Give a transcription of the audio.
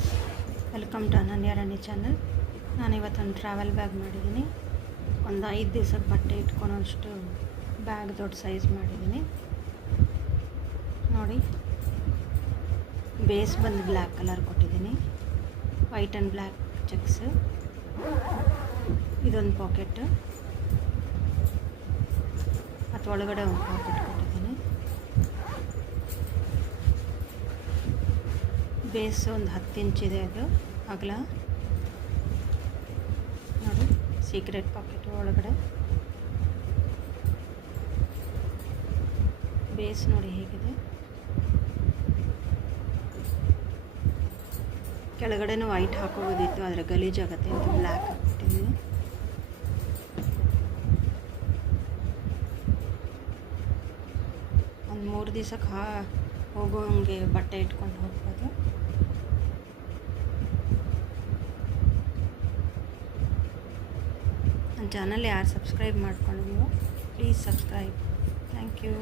Friends, welcome to ಅನನ್ಯ ರಾಣಿ channel. ನಾನಿವತ್ತೊಂದು travel bag ಮಾಡಿದ್ದೀನಿ. ಒಂದು 5 ದಿವಸಕ್ಕೆ ಬಟ್ಟೆ ಇಟ್ಕೊಳೋಷ್ಟು ಬ್ಯಾಗ್ ದೊಡ್ಡ ಸೈಜ್ ಮಾಡಿದ್ದೀನಿ. ನೋಡಿ, ಬೇಸ್ ಬಂದು ಬ್ಲ್ಯಾಕ್ ಕಲರ್ ಕೊಟ್ಟಿದ್ದೀನಿ, ವೈಟ್ ಆ್ಯಂಡ್ ಬ್ಲ್ಯಾಕ್ ಚೆಕ್ಸ್. ಇದೊಂದು ಪಾಕೆಟ್, ಅಥವಾ ಒಳಗಡೆ ಒಂದು ಪಾಕೆಟ್ ಕೊಟ್ಟಿದ್ದೀನಿ. ಬೇಸ್ ಒಂದು 10 ಇಂಚಿದೆ, ಅದು ಅಗಲ. ನೋಡಿ, ಸೀಕ್ರೆಟ್ ಪಾಕೆಟ್ ಒಳಗಡೆ ಬೇಸ್ ನೋಡಿ ಹೇಗಿದೆ. ಕೆಳಗಡೆನೂ ವೈಟ್ ಹಾಕೋಬೋದಿತ್ತು, ಆದರೆ ಗಲೀಜಾಗತ್ತೆ ಅಂತ ಬ್ಲ್ಯಾಕ್ ಹಾಕ್ಬಿಟ್ಟಿದ್ದೀನಿ. ಒಂದು 3 ದಿವಸಕ್ಕೆ ಹೋಗೋಂಗೆ ಬಟ್ಟೆ ಇಟ್ಕೊಂಡು ಹೋಗ್ಬೋದು. ನನ್ನ ಚಾನಲ್ ಯಾರು ಸಬ್ಸ್ಕ್ರೈಬ್ ಮಾಡ್ಕೊಂಡಿದ್ದೀವೋ ಪ್ಲೀಸ್ ಸಬ್ಸ್ಕ್ರೈಬ್. Thank you.